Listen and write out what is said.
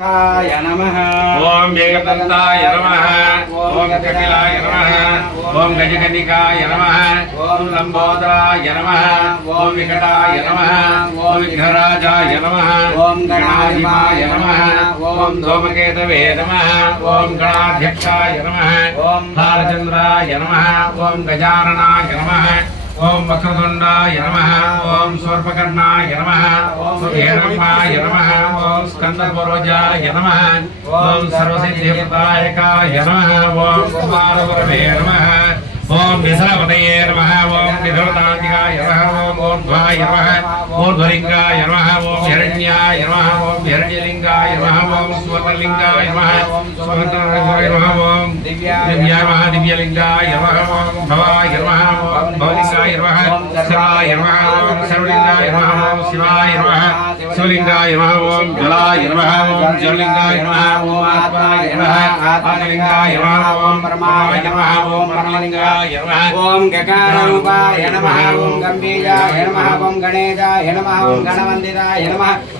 काय नमः ओम एकदंताय नमः ओम कपिलाय नमः ओम गजकर्णिकाय नमः ओम लंबोदराय नमः ओम विकटाय नमः ओम विघ्नराजाय नमः ओम गणाधिपाय नमः ओम धूमकेतवे नमः ओम गणाध्यक्षाय नमः ओम बालचंद्राय नमः ओम गजाननाय नमः ओम वक्रतुंडाय नमः ओम सर्पकर्णाय नमः ओम हेरम्बाय नमः ओम स्कंदपुरोजाय नमः ओम सर्वसिद्धिप्रदायकाय नमः ओम कुमारगुरवे नमः ओम विसरपतये नमः ओम विधुरतान्तिकाय नमः ओम ऊर्ध्वाय नमः ऊर्ध्वलिंगाय नमः ओम हिरण्याय नमः ओम हिरण्यलिंगाय नमः ओम स्वर्णलिंगाय नमः स्वर्णलिंगाय नमः ओम दिव्याय नमः दिव्यलिंगाय नमः ओम भवाय नमः ओम भवलिंगाय नमः शिवाय नमः ओम सर्वलिंगाय नमः ओम शिवाय नमः शिवलिंगाय नमः ओम जलाय नमः ओम जललिंगाय नमः ओम आत्माय नमः आत्मलिंगाय नमः ओम परमाय नमः ओम परमलिंगाय ओम गकारूपाय नमः ओम गंभीराय नमः ओम गणेशाय नमः ओम गणवंदिताय नमः